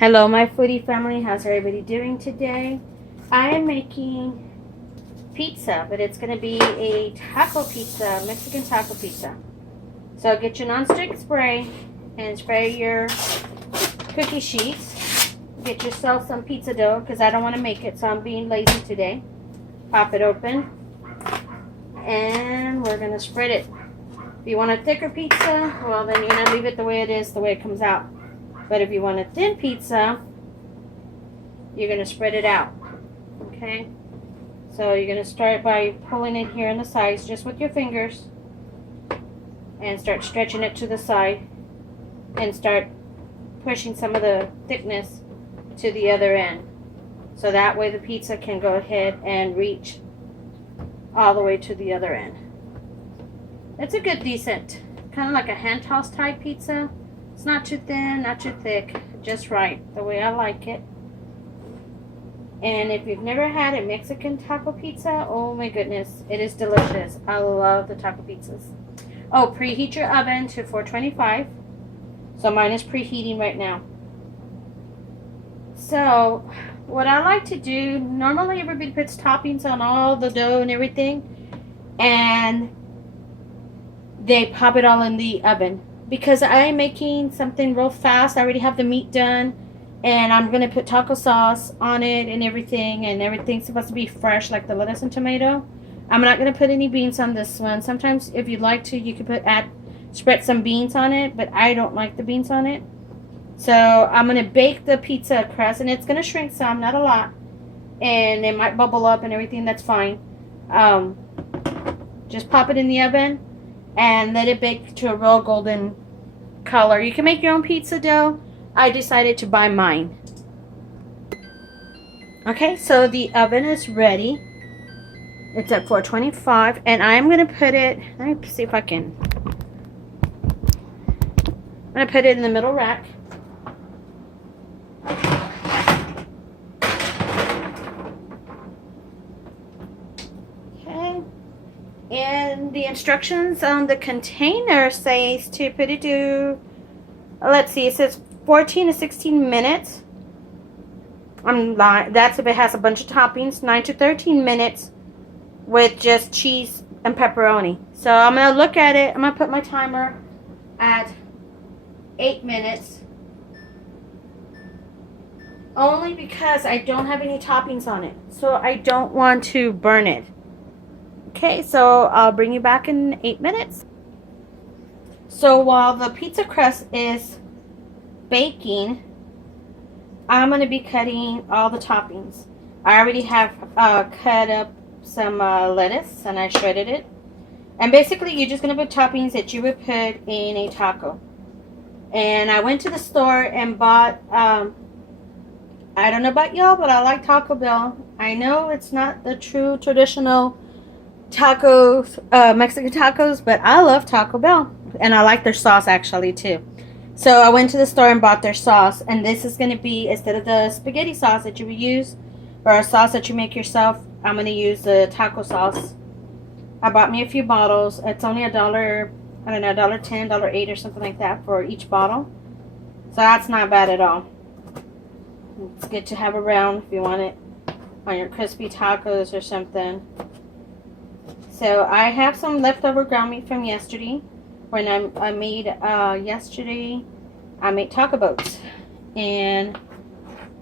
Hello, my foodie family. How's everybody doing today? I am making pizza, but it's going to be a taco pizza, Mexican taco pizza. So get your nonstick spray and spray your cookie sheets. Get yourself some pizza dough because I don't want to make it, so I'm being lazy today. Pop it open and we're going to spread it. If you want a thicker pizza, well then you're going to leave it the way it is, the way it comes out. But if you want a thin pizza, you're going to spread it out. Okay? So you're going to start by pulling it here on the sides just with your fingers. And start stretching it to the side. And start pushing some of the thickness to the other end. So that way the pizza can go ahead and reach all the way to the other end. It's a good, decent, kind of like a hand toss type pizza. It's not too thin, not too thick, just right, the way I like it. And if you've never had a Mexican taco pizza, oh my goodness, it is delicious. I love the taco pizzas. Oh, preheat your oven to 425. So mine is preheating right now. So what I like to do, normally everybody puts toppings on all the dough and everything, and they pop it all in the oven. Because I'm making something real fast, I already have the meat done, and I'm going to put taco sauce on it and everything's supposed to be fresh, like the lettuce and tomato. I'm not going to put any beans on this one. Sometimes, if you'd like to, you could spread some beans on it, but I don't like the beans on it. So I'm going to bake the pizza crust, and it's going to shrink some, not a lot, and it might bubble up and everything, that's fine. Just pop it in the oven and let it bake to a real golden color. You can make your own pizza dough. I decided to buy mine. Okay, so the oven is ready. It's at 425, and I'm going to put it, let me see if I can. I'm going to put it in the middle rack. Okay. And the instructions on the container says to put it to, let's see, it says 14 to 16 minutes. That's if it has a bunch of toppings. 9 to 13 minutes with just cheese and pepperoni. So I'm going to look at it. I'm going to put my timer at 8 minutes. Only because I don't have any toppings on it. So I don't want to burn it. Okay, so I'll bring you back in 8 minutes. So while the pizza crust is baking, I'm going to be cutting all the toppings. I already have cut up some lettuce, and I shredded it. And basically, you're just going to put toppings that you would put in a taco. And I went to the store and bought, I don't know about y'all, but I like Taco Bell. I know it's not the true traditional tacos, Mexican tacos, but I love Taco Bell, and I like their sauce actually too. So I went to the store and bought their sauce, and this is going to be, instead of the spaghetti sauce that you would use, or a sauce that you make yourself, I'm going to use the taco sauce. I bought me a few bottles. It's only $1, I don't know, $1.10, $1.08 or something like that for each bottle. So that's not bad at all. It's good to have around if you want it on your crispy tacos or something. So I have some leftover ground meat from yesterday. When I made yesterday, I made taco boats, and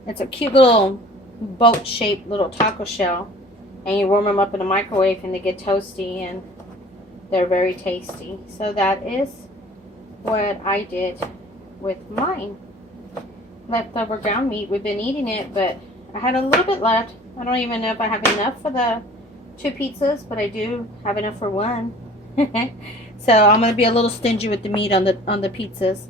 it's a cute little boat-shaped little taco shell, and you warm them up in the microwave, and they get toasty, and they're very tasty. So that is what I did with mine. Leftover ground meat. We've been eating it, but I had a little bit left. I don't even know if I have enough for the 2 pizzas, but I do have enough for 1. So I'm going to be a little stingy with the meat on the pizzas,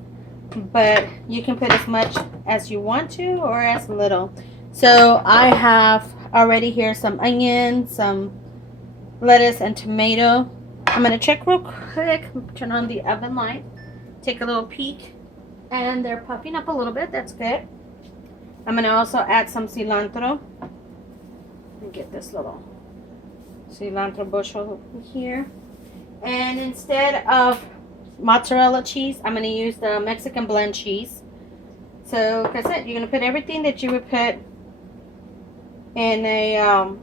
but you can put as much as you want to or as little. So I have already here some onion, some lettuce, and tomato. I'm going to check real quick, turn on the oven light, take a little peek, and they're puffing up a little bit. That's good. I'm going to also add some cilantro. And get this little cilantro bushel here. And instead of mozzarella cheese, I'm going to use the Mexican blend cheese. So, like I said, you're going to put everything that you would put in a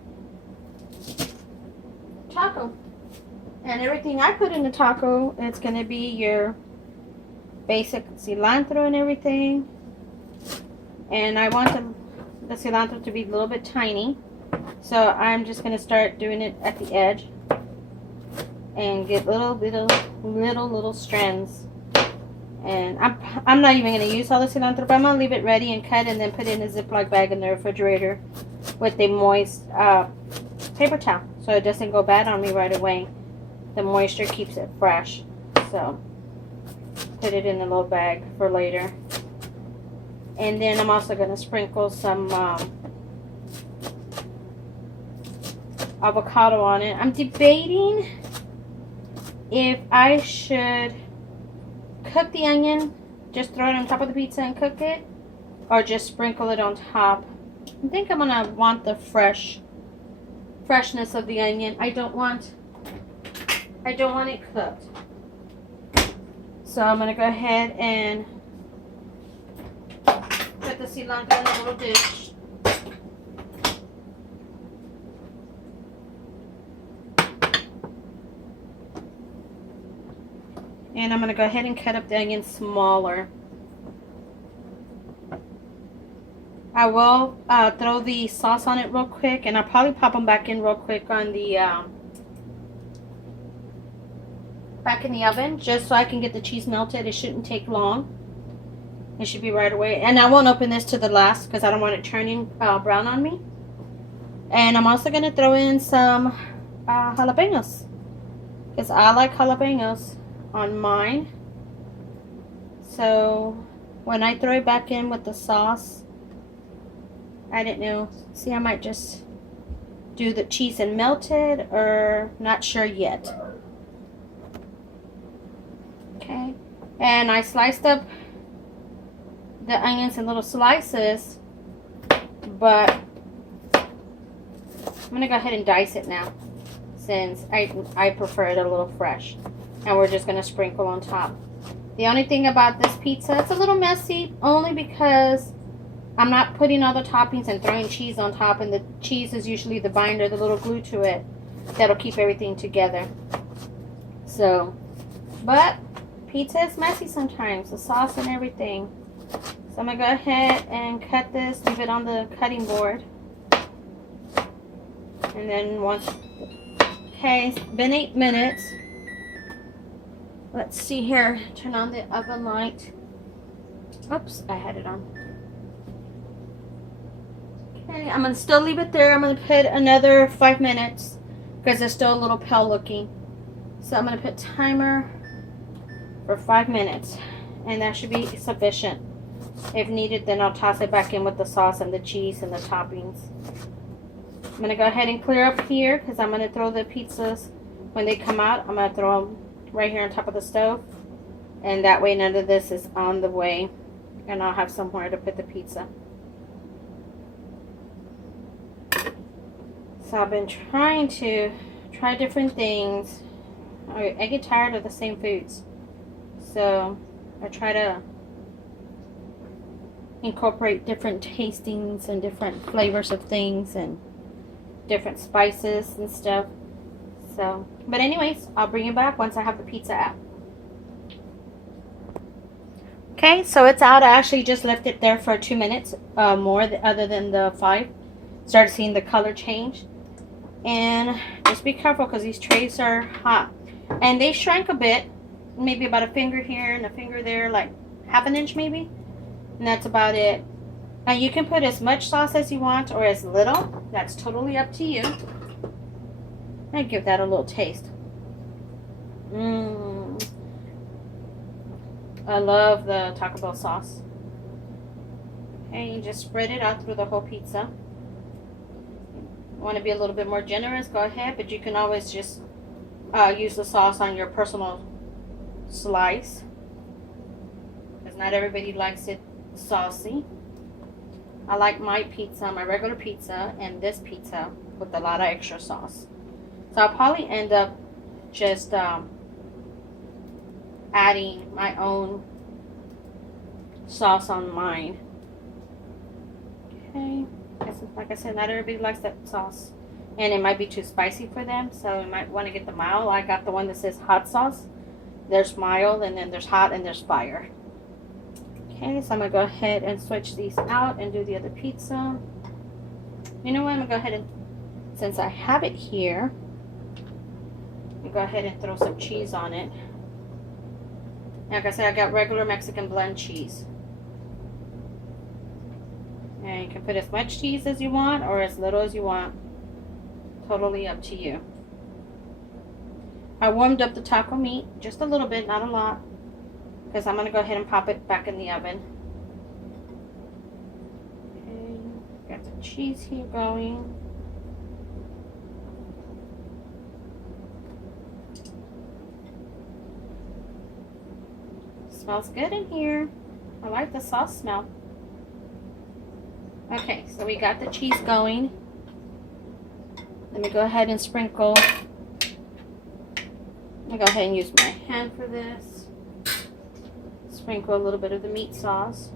taco. And everything I put in the taco, it's going to be your basic cilantro and everything. And I want the cilantro to be a little bit tiny. So I'm just going to start doing it at the edge. And get little strands. And I'm not even going to use all the cilantro, but I'm going to leave it ready and cut and then put it in a Ziploc bag in the refrigerator with a moist paper towel, so it doesn't go bad on me right away. The moisture keeps it fresh. So put it in a little bag for later. And then I'm also going to sprinkle some avocado on it. I'm debating if I should cook the onion, just throw it on top of the pizza and cook it, or just sprinkle it on top. I think I'm gonna want the freshness of the onion. I don't want it cooked. So I'm gonna go ahead and put the cilantro in a little dish. And I'm going to go ahead and cut up the onions smaller. I will throw the sauce on it real quick, and I'll probably pop them back in real quick on the back in the oven, just so I can get the cheese melted. It shouldn't take long. It should be right away. And I won't open this to the last because I don't want it turning brown on me. And I'm also going to throw in some jalapenos, because I like jalapenos on mine. So when I throw it back in with the sauce, I didn't know. See, I might just do the cheese and melt it, or not sure yet. Okay, and I sliced up the onions in little slices, but I'm gonna go ahead and dice it now, since I prefer it a little fresh. And we're just going to sprinkle on top. The only thing about this pizza, it's a little messy, only because I'm not putting all the toppings and throwing cheese on top, and the cheese is usually the binder, the little glue to it, that'll keep everything together. So, but pizza is messy sometimes, the sauce and everything. So I'm going to go ahead and cut this, leave it on the cutting board. And then okay, it's been 8 minutes. Let's see here. Turn on the oven light. Oops, I had it on. Okay, I'm going to still leave it there. I'm going to put another 5 minutes because it's still a little pale looking. So I'm going to put timer for 5 minutes. And that should be sufficient. If needed, then I'll toss it back in with the sauce and the cheese and the toppings. I'm going to go ahead and clear up here because I'm going to throw the pizzas when they come out. I'm going to throw them right here on top of the stove, and that way none of this is on the way, and I'll have somewhere to put the pizza. So I've been trying to try different things. I get tired of the same foods, so I try to incorporate different tastings and different flavors of things and different spices and stuff. So, but anyways, I'll bring it back once I have the pizza out. Okay, so it's out. I actually just left it there for 2 minutes more, other than the 5. Started seeing the color change. And just be careful because these trays are hot. And they shrank a bit, maybe about a finger here and a finger there, like half an inch maybe. And that's about it. Now you can put as much sauce as you want or as little. That's totally up to you. I give that a little taste. I love the Taco Bell sauce. Okay, you just spread it out through the whole pizza. Want to be a little bit more generous, go ahead, but you can always just use the sauce on your personal slice, because not everybody likes it saucy. I like my pizza, my regular pizza, and this pizza with a lot of extra sauce. So I'll probably end up just adding my own sauce on mine. Okay, like I said, not everybody likes that sauce, and it might be too spicy for them, so you might want to get the mild. I got the one that says hot sauce. There's mild, and then there's hot, and there's fire. Okay, so I'm gonna go ahead and switch these out and do the other pizza. You know what? I'm gonna go ahead and, since I have it here, I'm gonna go ahead and throw some cheese on it. Like I said, I got regular Mexican blend cheese. And you can put as much cheese as you want or as little as you want. Totally up to you. I warmed up the taco meat just a little bit, not a lot, because I'm going to go ahead and pop it back in the oven. Okay, got the cheese here going. Smells good in here. I like the sauce smell. Okay, so we got the cheese going. Let me go ahead and sprinkle. I'm going to go ahead and use my hand for this. Sprinkle a little bit of the meat sauce.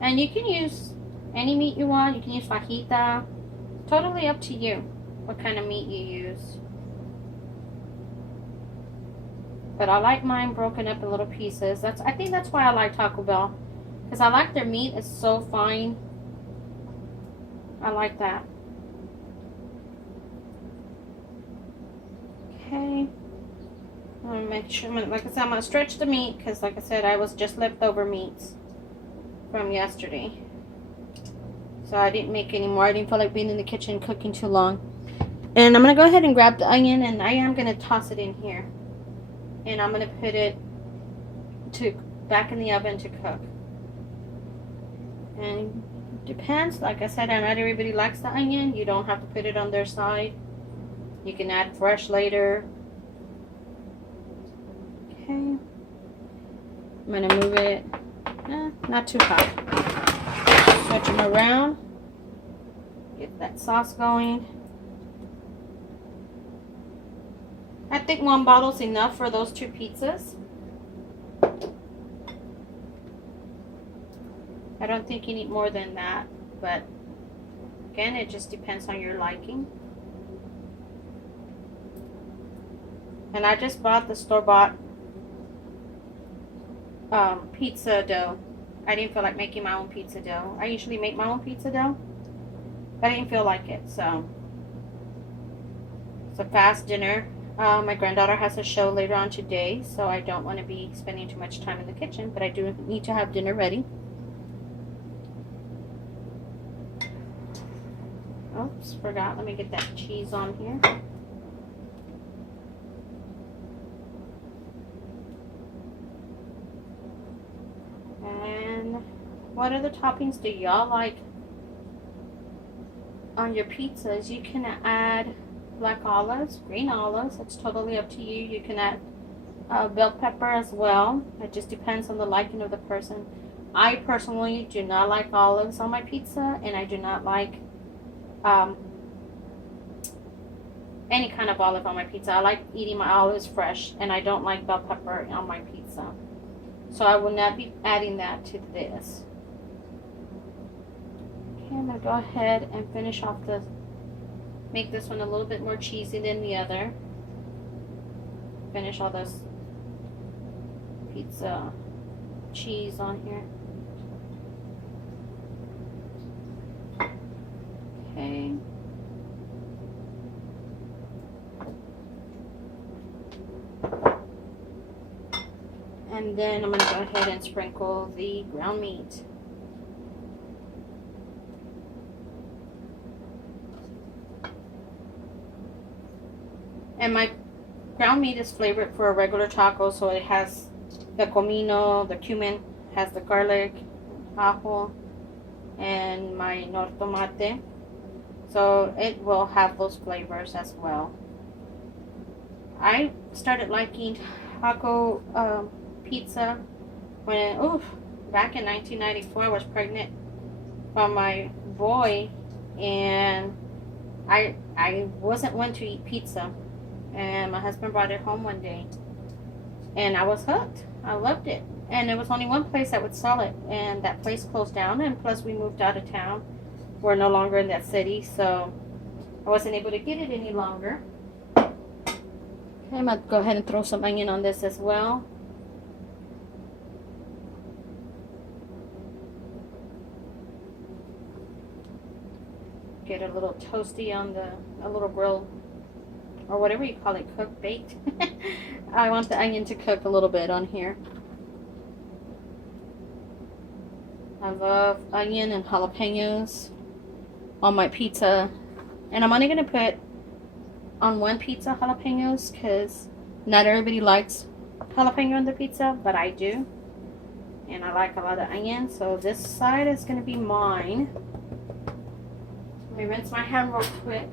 And you can use any meat you want. You can use fajita. Totally up to you what kind of meat you use. But I like mine broken up in little pieces. I think that's why I like Taco Bell. Because I like their meat. It's so fine. I like that. Okay. I'm going to make sure, like I said, I'm going to stretch the meat. Because like I said, I was just leftover meats from yesterday. So I didn't make any more. I didn't feel like being in the kitchen cooking too long. And I'm going to go ahead and grab the onion. And I am going to toss it in here. And I'm going to put it back in the oven to cook. And it depends. Like I said, not everybody likes the onion. You don't have to put it on their side. You can add fresh later. Okay. I'm going to move it. Not too hot. Switch them around. Get that sauce going. I think one bottle's enough for those 2 pizzas. I don't think you need more than that, but again, it just depends on your liking. And I just bought the store-bought pizza dough. I didn't feel like making my own pizza dough. I usually make my own pizza dough, but I didn't feel like it, so it's a fast dinner. My granddaughter has a show later on today, so I don't want to be spending too much time in the kitchen, but I do need to have dinner ready. Oops, forgot. Let me get that cheese on here. And what other toppings do y'all like on your pizzas? You can add black olives, green olives. It's totally up to you. You can add bell pepper as well. It just depends on the liking of the person. I personally do not like olives on my pizza, and I do not like any kind of olive on my pizza. I like eating my olives fresh, and I don't like bell pepper on my pizza. So I will not be adding that to this. Okay, I'm going to go ahead and finish off make this one a little bit more cheesy than the other. Finish all this pizza cheese on here. Okay. And then I'm going to go ahead and sprinkle the ground meat. And my ground meat is flavored for a regular taco, so it has the comino, the cumin, has the garlic, ajo, and my nor tomate. So it will have those flavors as well. I started liking taco pizza when, back in 1994, I was pregnant for my boy, and I wasn't one to eat pizza, and my husband brought it home one day, and I was hooked. I loved it, and there was only one place that would sell it, and that place closed down, and plus we moved out of town. We're no longer in that city, so I wasn't able to get it any longer. Okay, I'm going to go ahead and throw some onion on this as well. Get a little toasty on a little grill, or whatever you call it, cooked, baked. I want the onion to cook a little bit on here. I love onion and jalapenos on my pizza, and I'm only going to put on one pizza jalapenos because not everybody likes jalapeno on the pizza, but I do, and I like a lot of onion. So this side is going to be mine. Let me rinse my hand real quick.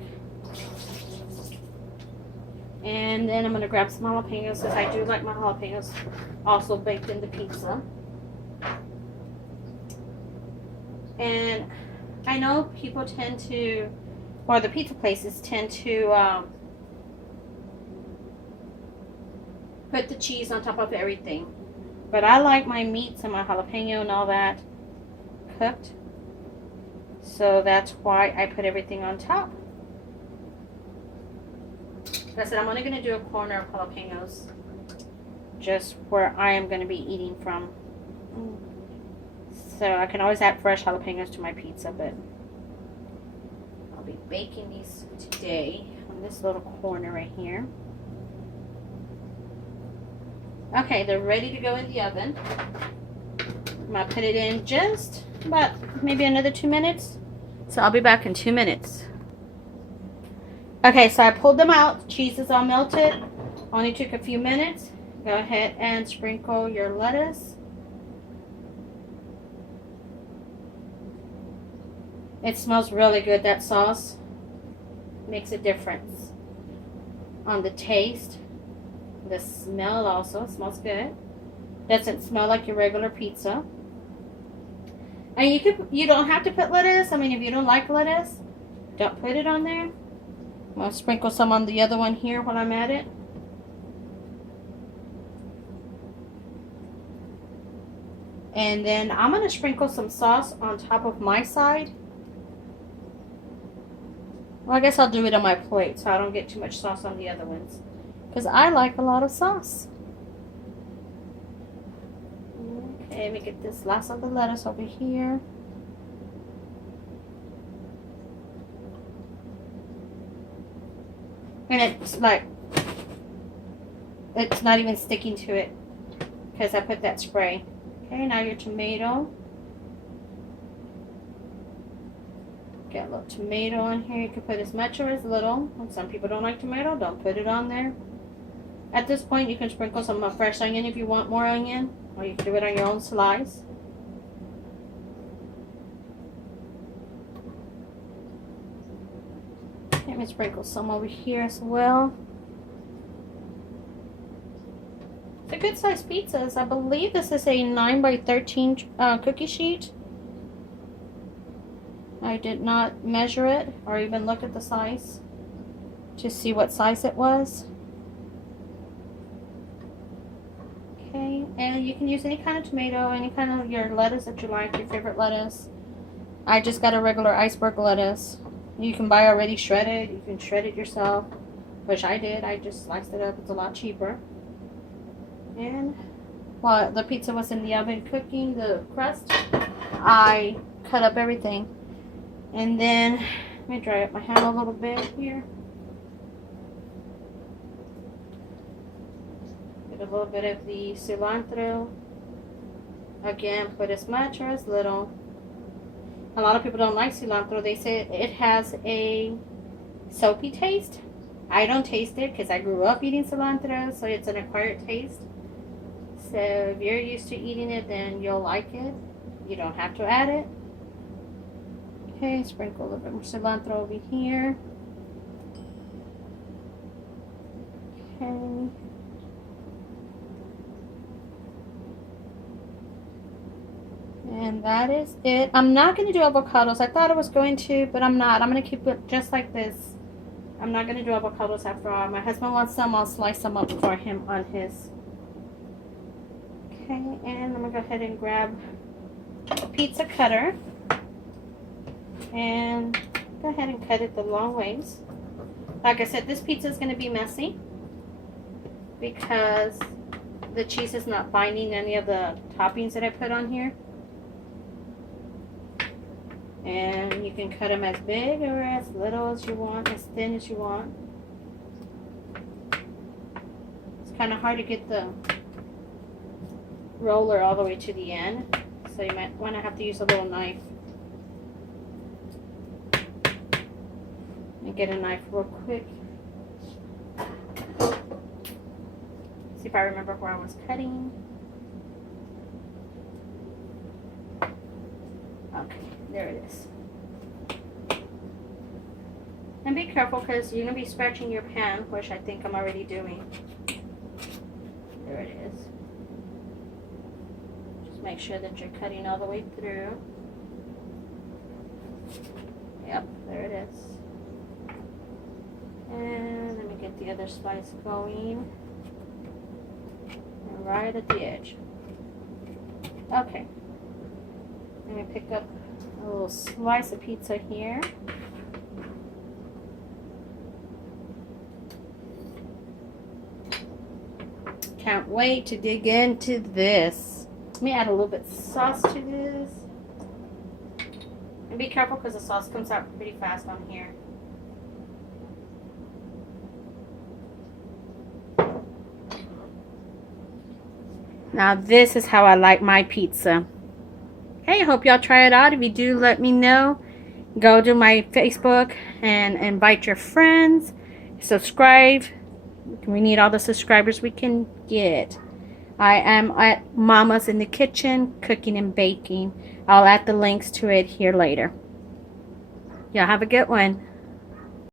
And then I'm going to grab some jalapenos because I do like my jalapenos also baked in the pizza. And I know people tend to, or the pizza places tend to put the cheese on top of everything. But I like my meats and my jalapeno and all that cooked. So that's why I put everything on top. Like I said, I'm only going to do a corner of jalapenos, just where I am going to be eating from. So I can always add fresh jalapenos to my pizza, but I'll be baking these today on this little corner right here. Okay, they're ready to go in the oven. I'm going to put it in just about maybe another 2 minutes. So I'll be back in 2 minutes. Okay, so I pulled them out. Cheese is all melted. Only took a few minutes. Go ahead and sprinkle your lettuce. It smells really good, that sauce. Makes a difference on the taste. The smell also smells good. Doesn't smell like your regular pizza. And you don't have to put lettuce. I mean, if you don't like lettuce, don't put it on there. I'll sprinkle some on the other one here while I'm at it. And then I'm going to sprinkle some sauce on top of my side. Well, I guess I'll do it on my plate so I don't get too much sauce on the other ones, because I like a lot of sauce. Okay, let me get this last of the lettuce over here. And it's like, it's not even sticking to it because I put that spray. Okay, now your tomato. Get a little tomato on here. You can put as much or as little. And some people don't like tomato, don't put it on there. At this point, you can sprinkle some fresh onion if you want more onion, or you can do it on your own slice. Let me sprinkle some over here as well. It's a good size pizzas. I believe this is a 9 by 13 cookie sheet. I did not measure it or even look at the size to see what size it was. Okay, and you can use any kind of tomato, any kind of your lettuce that you like, your favorite lettuce. I just got a regular iceberg lettuce. You can buy already shredded. You can shred it yourself, which I did. I just sliced it up. It's a lot cheaper. And while the pizza was in the oven cooking the crust, I cut up everything. And then, let me dry up my hand a little bit here. Get a little bit of the cilantro. Again, put as much or as little. A lot of people don't like cilantro. They say it has a soapy taste. I don't taste it because I grew up eating cilantro, so it's an acquired taste. So if you're used to eating it, then you'll like it. You don't have to add it. Okay, sprinkle a little bit more cilantro over here. Okay. And that is it. I'm not going to do avocados. I thought I was going to, but I'm not. I'm going to keep it just like this. I'm not going to do avocados after all. My husband wants some. I'll slice them up for him on his. Okay, Okay, and I'm going to go ahead and grab a pizza cutter and go ahead and cut it the long ways. Like I said, this pizza is going to be messy because the cheese is not binding any of the toppings that I put on here. And you can cut them as big or as little as you want, as thin as you want. It's kind of hard to get the roller all the way to the end, so you might want to have to use a little knife. Let me get a knife real quick. See if I remember where I was cutting. Okay, there it is. And be careful because you're going to be scratching your pan, which I think I'm already doing. There it is. Just make sure that you're cutting all the way through. Yep, there it is. And let me get the other slice going. And right at the edge. Okay. Let me pick up a little slice of pizza here. Can't wait to dig into this. Let me add a little bit of sauce to this. And be careful because the sauce comes out pretty fast on here. Now this is how I like my pizza. Hey, I hope y'all try it out. If you do, let me know. Go to my Facebook and invite your friends. Subscribe. We need all the subscribers we can get. I am at Mama's in the Kitchen, cooking and baking. I'll add the links to it here later. Y'all have a good one.